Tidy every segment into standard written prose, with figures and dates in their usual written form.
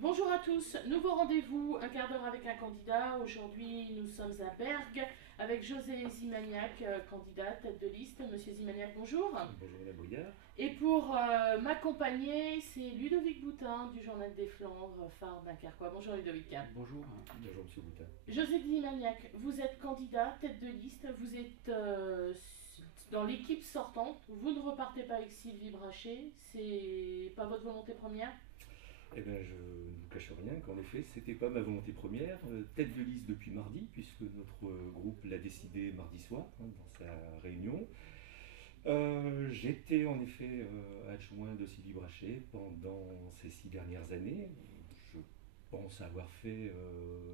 Bonjour à tous, nouveau rendez-vous, un quart d'heure avec un candidat. Aujourd'hui, nous sommes à Bergue avec José Zimaniac, candidat tête de liste. Monsieur Zimaniac, bonjour. Bonjour Madame Bruyard. Et pour m'accompagner, c'est Ludovic Boutin du Journal des Flandres, phare dunkerquois. Bonjour Ludovic. Bonjour. Bonjour Monsieur Boutin. José Zimaniac, vous êtes candidat tête de liste, vous êtes dans l'équipe sortante, vous ne repartez pas avec Sylvie Brachet, c'est pas votre volonté première? Eh bien, je ne vous cache rien qu'en effet, c'était pas ma volonté première. Tête de liste depuis mardi, puisque notre groupe l'a décidé mardi soir, dans sa réunion. J'étais en effet adjoint de Sylvie Brachet pendant ces 6 dernières années. Je pense avoir fait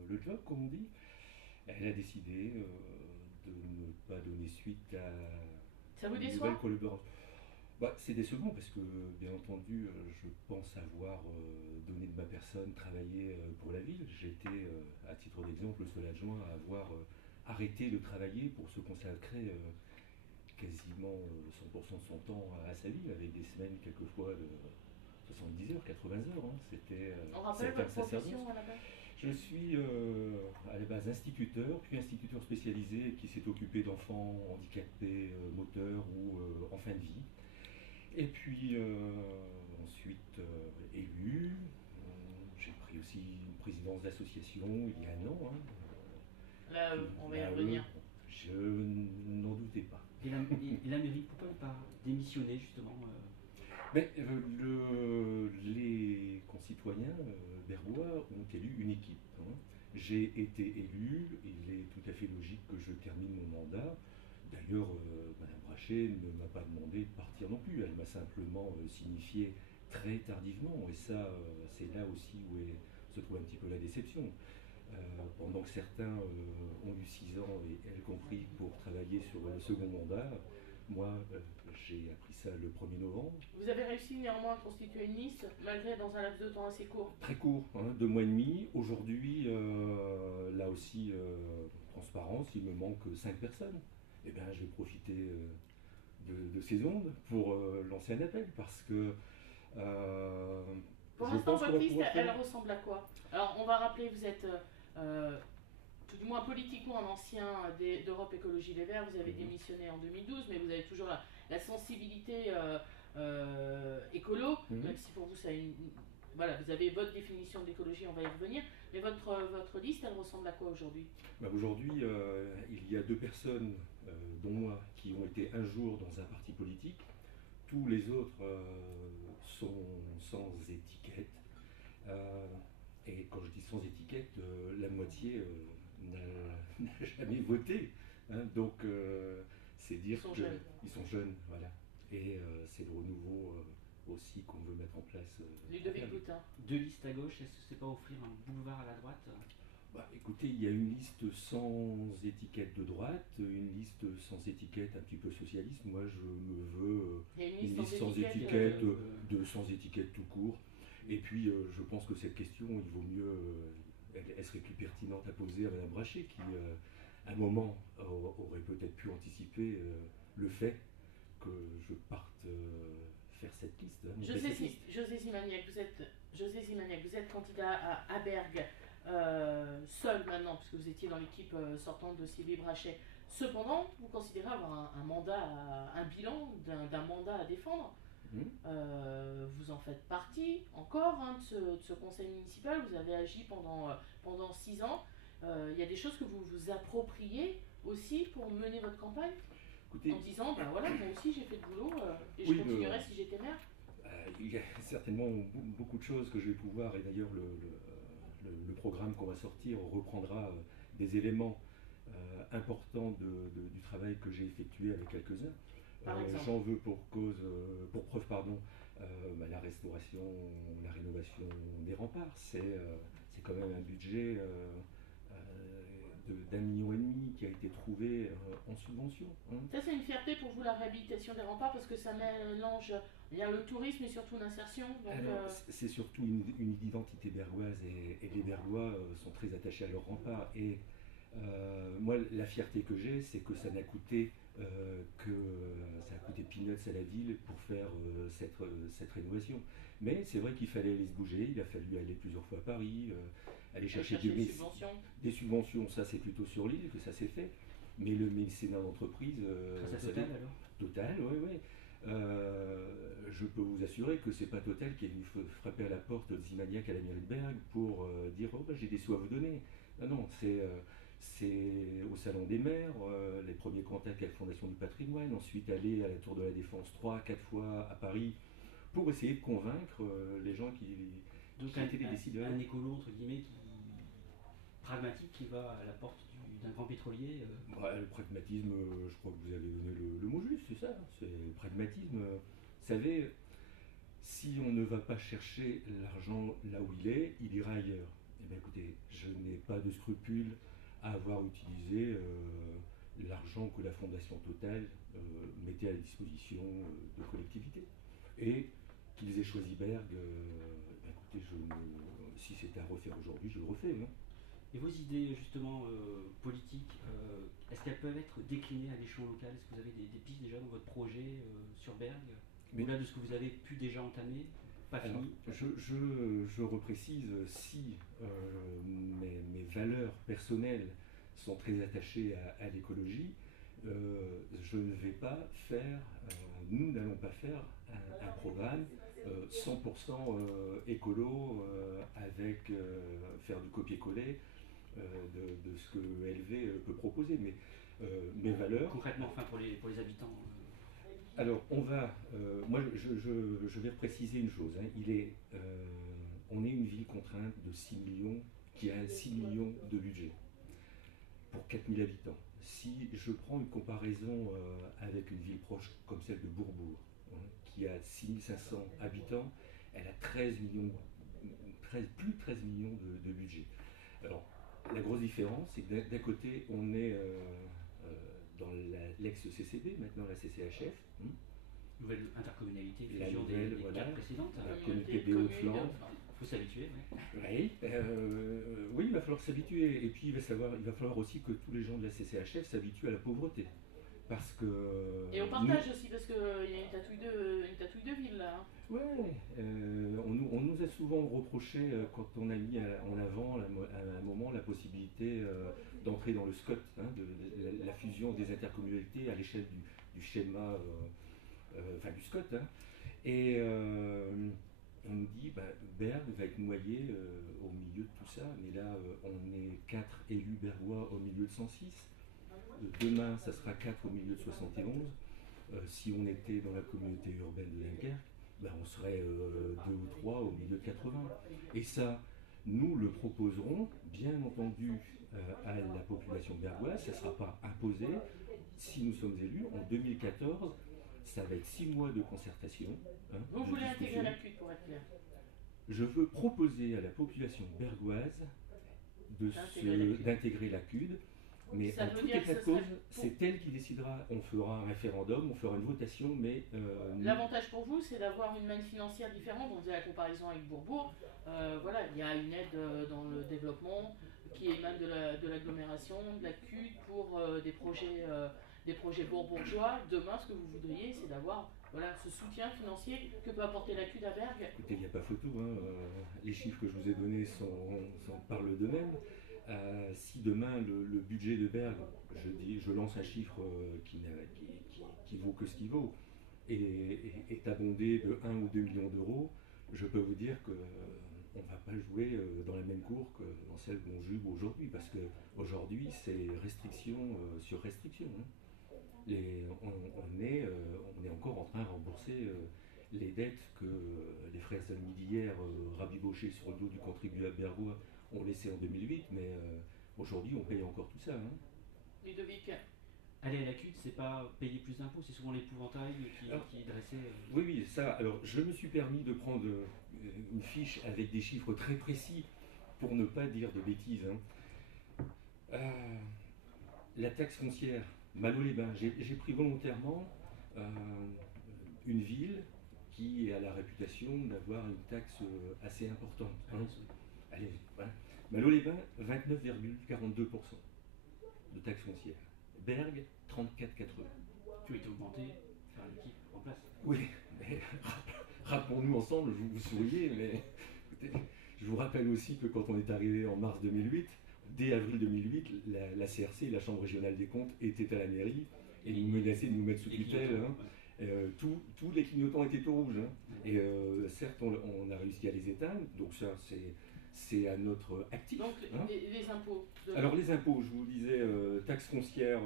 le job, comme on dit. Elle a décidé de ne pas donner suite à Ça vous une nouvelle déçoit? collaboration. C'est décevant parce que, bien entendu, je pense avoir donné de ma personne, travaillé pour la ville. J'étais, à titre d'exemple, le seul adjoint à avoir arrêté de travailler pour se consacrer quasiment 100% de son temps à sa ville, avec des semaines quelquefois de 70 heures, 80 heures. On rappelle C'était un votre sacerdoce. profession à la base? Je suis à la base instituteur, puis instituteur spécialisé qui s'est occupé d'enfants handicapés moteurs ou en fin de vie. Et puis ensuite élu, j'ai pris aussi une présidence d'association il y a un an. Là, Puis on va y l'AE, revenir. je n'en doutais pas. Et la mairie, pourquoi ne pas démissionner justement Mais les concitoyens bergois ont élu une équipe. J'ai été élu, il est tout à fait logique que je termine mon mandat. D'ailleurs, Madame Brachet ne m'a pas demandé de partir non plus. Elle m'a simplement signifié très tardivement. Et ça, c'est là aussi où se trouve un petit peu la déception. Pendant que certains ont eu 6 ans, et elle compris, pour travailler sur le second mandat, moi, j'ai appris ça le 1er novembre. Vous avez réussi néanmoins à constituer une liste, malgré dans un laps de temps assez court. Très court, 2 mois et demi. Aujourd'hui, là aussi, transparence, il me manque 5 personnes. Eh bien, je vais profiter de ces ondes pour lancer un appel parce que euh, Pour je l'instant, pense qu'on votre va liste, pouvoir elle faire. ressemble à quoi? Alors, on va rappeler, vous êtes tout du moins politiquement un ancien d'Europe Écologie Les Verts. Vous avez Mhm. démissionné en 2012, mais vous avez toujours la sensibilité écolo, Mhm. même si pour vous, ça a voilà, vous avez votre définition de l'écologie, on va y revenir. Mais votre liste, elle ressemble à quoi aujourd'hui? Aujourd'hui, il y a 2 personnes, dont moi, qui ont été un jour dans un parti politique. Tous les autres sont sans étiquette. Euh, et quand je dis sans étiquette, la moitié n'a jamais voté. Donc, c'est Ils dire sont jeunes. qu'ils sont jeunes, voilà. Et c'est le renouveau aussi qu'on veut mettre en place à Ludovic Berlin. Boutin. deux listes à gauche, est-ce que c'est pas offrir un boulevard à la droite? Écoutez, il y a une liste sans étiquette de droite, une liste sans étiquette un petit peu socialiste. Moi, je me veux Il y a une une liste liste sans sans étiquette. étiquette, sans étiquette tout court. Et puis, je pense que cette question, il vaut mieux, elle serait plus pertinente à poser à Madame Brachet, qui, à un moment, aurait peut-être pu anticiper le fait que je parte faire cette liste, monter cette liste. José Simaniac, vous êtes candidat à Bergue, seul maintenant, puisque vous étiez dans l'équipe sortante de Sylvie Brachet. Cependant, vous considérez avoir un mandat, un bilan d'un mandat à défendre. Mhm. Vous en faites partie encore de ce conseil municipal. Vous avez agi pendant 6 ans. Il y a des choses que vous vous appropriez aussi pour mener votre campagne en Écoutez, disant, ben voilà, moi aussi j'ai fait le boulot et je oui, continuerai si j'étais maire. il y a certainement beaucoup de choses que je vais pouvoir, et d'ailleurs le programme qu'on va sortir reprendra des éléments importants du travail que j'ai effectué avec quelques-uns. Par exemple. J'en veux pour cause, pour preuve, pardon, la restauration, la rénovation des remparts. C'est quand même un budget d'1,5 million qui a été trouvé en subvention. Ça, c'est une fierté pour vous, la réhabilitation des remparts, parce que ça mélange, il y a le tourisme et surtout l'insertion. Donc, Alors, c'est surtout une identité bergoise, et les Bergois sont très attachés à leurs remparts. Et Moi, la fierté que j'ai, c'est que ça n'a coûté ça a coûté peanuts à la ville pour faire cette rénovation. Mais c'est vrai qu'il fallait aller se bouger, il a fallu aller plusieurs fois à Paris, aller chercher des subventions. des subventions, ça c'est plutôt sur l'île que ça s'est fait. Mais le mécénat d'entreprise, Grâce à Total alors. Total, oui, oui. Je peux vous assurer que c'est pas Total qui est venu frapper à la porte de Zimaniac à la mairie de Bergues pour dire oh, bah, j'ai des sous à vous donner. Non, non, c'est au Salon des maires, les premiers contacts avec la Fondation du patrimoine, ensuite aller à la Tour de la Défense 3-4 fois à Paris pour essayer de convaincre les gens Donc qui étaient des décideurs. Un écolo entre guillemets pragmatique qui va à la porte d'un grand pétrolier. Ouais, le pragmatisme, je crois que vous avez donné le mot juste, c'est ça. C'est le pragmatisme. Vous savez, si on ne va pas chercher l'argent là où il ira ailleurs. Eh bien écoutez, je n'ai pas de scrupule à avoir utilisé l'argent que la Fondation Total mettait à la disposition de collectivités. Et qu'ils aient choisi Bergues, écoutez, si c'était à refaire aujourd'hui, je le refais. Hein. Et vos idées justement politiques, est-ce qu'elles peuvent être déclinées à l'échelon local? Est-ce que vous avez des pistes déjà dans votre projet sur Bergues? Au-delà de ce que vous avez pu déjà entamer, pas fini? Je reprécise, si mes valeurs personnelles sont très attachées à l'écologie, je ne vais pas faire, nous n'allons pas faire un programme 100% écolo avec faire du copier-coller de ce que LV peut proposer. Mais mes valeurs... Concrètement, enfin pour les habitants Alors, moi, je vais préciser une chose. Hein. On est une ville contrainte de 6 millions, qui a 6 millions de budget pour 4000 habitants. Si je prends une comparaison avec une ville proche comme celle de Bourbourg, hein, qui a 6500 habitants, elle a plus de 13 millions de budget. Alors, la grosse différence, c'est que d'un côté, on est dans l'ex-CCB, maintenant la CCHF. Nouvelle intercommunalité, la fusion nouvelle, des voilà, 4 précédentes. La communauté des Hauts-de-Flandre. Il faut s'habituer. Oui, oui, il va falloir s'habituer. Et puis il va falloir aussi que tous les gens de la CCHF s'habituent à la pauvreté. Parce que. Et au partage aussi, parce qu'il y a une tatouille de ville là. Hein. Ouais, on nous a souvent reproché quand on a mis en avant à un moment la possibilité d'entrer dans le SCOT, hein, de la fusion des intercommunalités à l'échelle du schéma, enfin du SCOT. Hein. Et on nous dit, Bergues va être noyé au milieu de tout ça, mais là on est 4 élus bergois au milieu de 106. Demain, ça sera 4 au milieu de 71. Si on était dans la communauté urbaine de Dunkerque, on serait 2 ou 3 au milieu de 80. Et ça, nous le proposerons, bien entendu, à la population bergoise. Ça ne sera pas imposé. Si nous sommes élus, en 2014, ça va être 6 mois de concertation. Hein, vous voulez intégrer la CUD pour être clair? Je veux proposer à la population bergoise d'intégrer la CUD. Mais en tout état de cause, c'est elle qui décidera. On fera un référendum, on fera une votation, mais... L'avantage pour vous, c'est d'avoir une manne financière différente. On faisait la comparaison avec Bourbourg. Voilà, il y a une aide dans le développement qui émane de l'agglomération, de la CUD pour des projets bourbourgeois. Demain, ce que vous voudriez, c'est d'avoir ce soutien financier que peut apporter la CUD à Bergues. Écoutez, il n'y a pas photo. Hein. Les chiffres que je vous ai donnés parlent d'eux-mêmes. Si demain le budget de Bergues, je lance un chiffre qui vaut que ce qu'il vaut, et est abondé de 1 ou 2 millions d'euros, je peux vous dire qu'on ne va pas jouer dans la même cour que dans celle qu'on joue aujourd'hui, parce qu'aujourd'hui c'est restriction sur restriction. Hein. On est encore en train de rembourser les dettes que les frères d'hier rabibochés sur le dos du contribuable bergois ont laissé en 2008, mais aujourd'hui on paye encore tout ça. Hein. Ludovic, aller à la CUD, c'est pas payer plus d'impôts, c'est souvent l'épouvantail qui est dressé. Oui, ça. Alors je me suis permis de prendre une fiche avec des chiffres très précis pour ne pas dire de bêtises. Hein. La taxe foncière, Malo-les-Bains, j'ai pris volontairement une ville qui a la réputation d'avoir une taxe assez importante. Hein. Allez, voilà. Malo-les-Bains, 29,42%. de taxe foncière. Berg, 34,80. Tu as été augmenté par l'équipe en place. Oui, mais rappelons-nous ensemble, vous souriez, mais écoutez, je vous rappelle aussi que quand on est arrivé en mars 2008, dès avril 2008, la CRC, la Chambre régionale des comptes, était à la mairie et nous menaçaient de nous mettre sous tutelle. Tous les clignotants étaient au rouge. Et certes, on a réussi à les éteindre, donc ça, c'est à notre actif. Donc, les impôts. Alors, les impôts, je vous disais, taxe foncière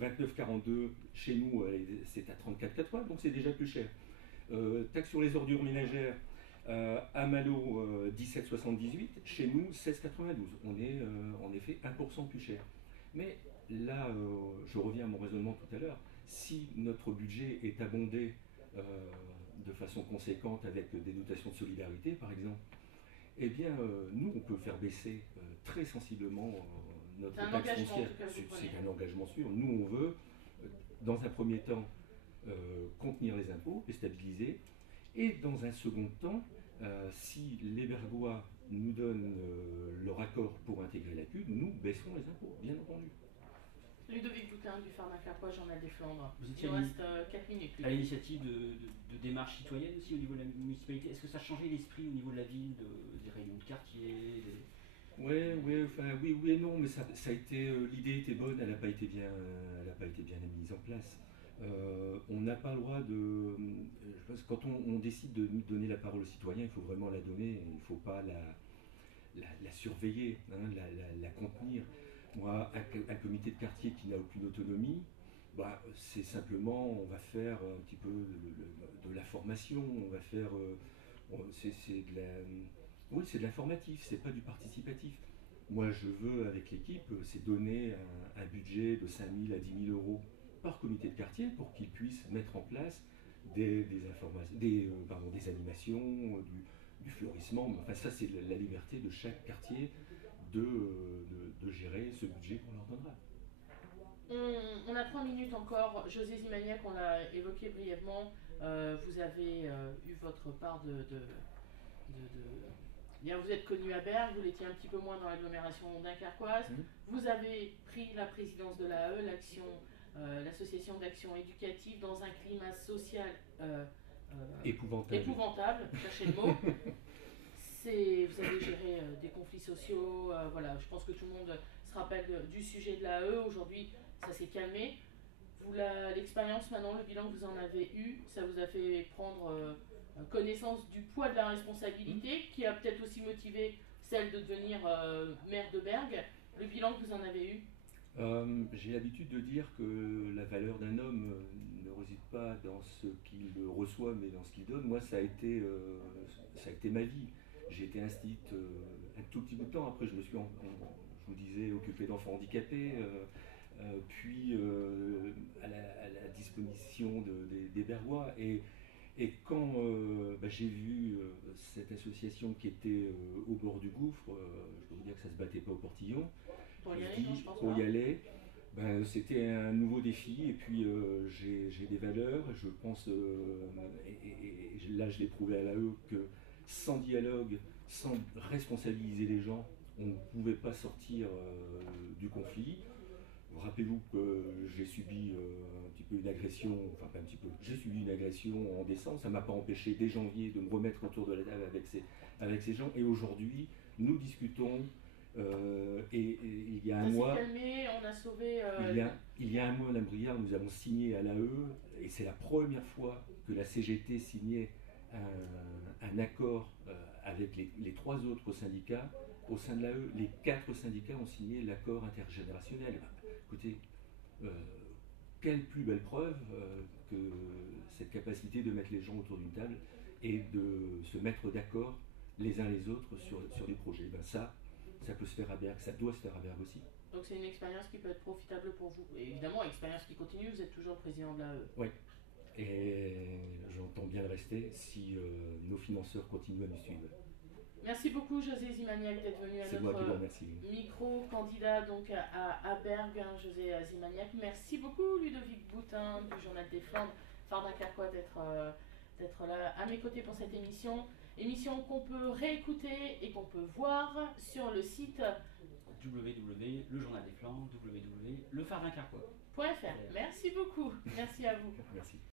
29,42, chez nous, c'est à 34,80, donc c'est déjà plus cher. Taxe sur les ordures ménagères, à Malo, 17,78, chez nous, 16,92. On est en effet 1% plus cher. Mais là, je reviens à mon raisonnement tout à l'heure, si notre budget est abondé de façon conséquente avec des dotations de solidarité, par exemple, eh bien, nous, on peut faire baisser très sensiblement notre taxe foncière. C'est un engagement sûr. Nous, on veut, dans un premier temps, contenir les impôts, les stabiliser, et dans un second temps, si les Bergois nous donnent leur accord pour intégrer la CUD, nous baisserons les impôts, bien entendu. Ludovic Boutin du Pharmacarquois, Journal des Flandres. Vous Il reste 4 minutes. À l'initiative de démarches citoyennes aussi au niveau de la municipalité. Est-ce que ça a changé l'esprit au niveau de la ville, des réunions de quartier oui et non, mais ça a été, l'idée était bonne, elle n'a pas été bien mise en place. On n'a pas le droit de. Je pense que quand on décide de donner la parole aux citoyens, il faut vraiment la donner, il ne faut pas la surveiller, hein, la contenir. Moi, un comité de quartier qui n'a aucune autonomie, bah, c'est simplement, on va faire un petit peu de la formation, on va faire. C'est de l'informatif, c'est pas du participatif. Moi, je veux, avec l'équipe, c'est donner un budget de 5 000 à 10 000 euros par comité de quartier pour qu'ils puissent mettre en place des animations, du fleurissement. Enfin, ça, c'est la liberté de chaque quartier de gérer ce budget qu'on leur donnera. On a 3 minutes encore. José Zimaniac, on l'a évoqué brièvement. Vous avez eu votre part vous êtes connu à Berg, vous l'étiez un petit peu moins dans l'agglomération dunkerquoise. Vous avez pris la présidence de l'AE, l'association d'action éducative, dans un climat social épouvantable, cherchez le mot. Vous avez géré des conflits sociaux, voilà, je pense que tout le monde se rappelle du sujet de l'AE. Aujourd'hui, ça s'est calmé. Vous, l'expérience maintenant, le bilan que vous en avez eu, ça vous a fait prendre connaissance du poids de la responsabilité, qui a peut-être aussi motivé celle de devenir maire de Berg. Le bilan que vous en avez eu? J'ai l'habitude de dire que la valeur d'un homme ne réside pas dans ce qu'il reçoit, mais dans ce qu'il donne. Moi, ça a été ma vie. J'ai été instite un tout petit bout de temps. Après, je me suis, je vous disais, occupé d'enfants handicapés, puis à la disposition des Bergois. Et quand j'ai vu cette association qui était au bord du gouffre, je peux vous dire que ça ne se battait pas au portillon. Pour y aller, c'était un nouveau défi. Et puis j'ai des valeurs. Je pense, et là je l'ai prouvé à l'AE, que sans dialogue, sans responsabiliser les gens, on ne pouvait pas sortir du conflit. Rappelez-vous que j'ai subi un petit peu une agression, enfin pas un petit peu, j'ai subi une agression en décembre, ça ne m'a pas empêché dès janvier de me remettre autour de la table avec ces gens, et aujourd'hui nous discutons, et il y a un mois, calmé, on a sauvé, il y a un mois, Madame Briard, nous avons signé à l'AE, et c'est la première fois que la CGT signait un accord avec les 3 autres syndicats. Au sein de l'AE, les 4 syndicats ont signé l'accord intergénérationnel. Écoutez, quelle plus belle preuve que cette capacité de mettre les gens autour d'une table et de se mettre d'accord les uns les autres sur des projets. Ça peut se faire à Berg, ça doit se faire à Berg aussi. Donc c'est une expérience qui peut être profitable pour vous. Et évidemment, expérience qui continue, vous êtes toujours président de l'AE. Oui, et j'entends bien le rester si nos financeurs continuent à nous suivre. Merci beaucoup José Zimaniac d'être venu à notre micro, candidat donc à Berg, José Zimaniac. Merci beaucoup Ludovic Boutin du Journal des Flandres, Dunkerquois, d'être là à mes côtés pour cette émission. Émission qu'on peut réécouter et qu'on peut voir sur le site www.lejournaldesflandres, www.lefardincarquois.fr. Merci beaucoup. Merci à vous. Merci.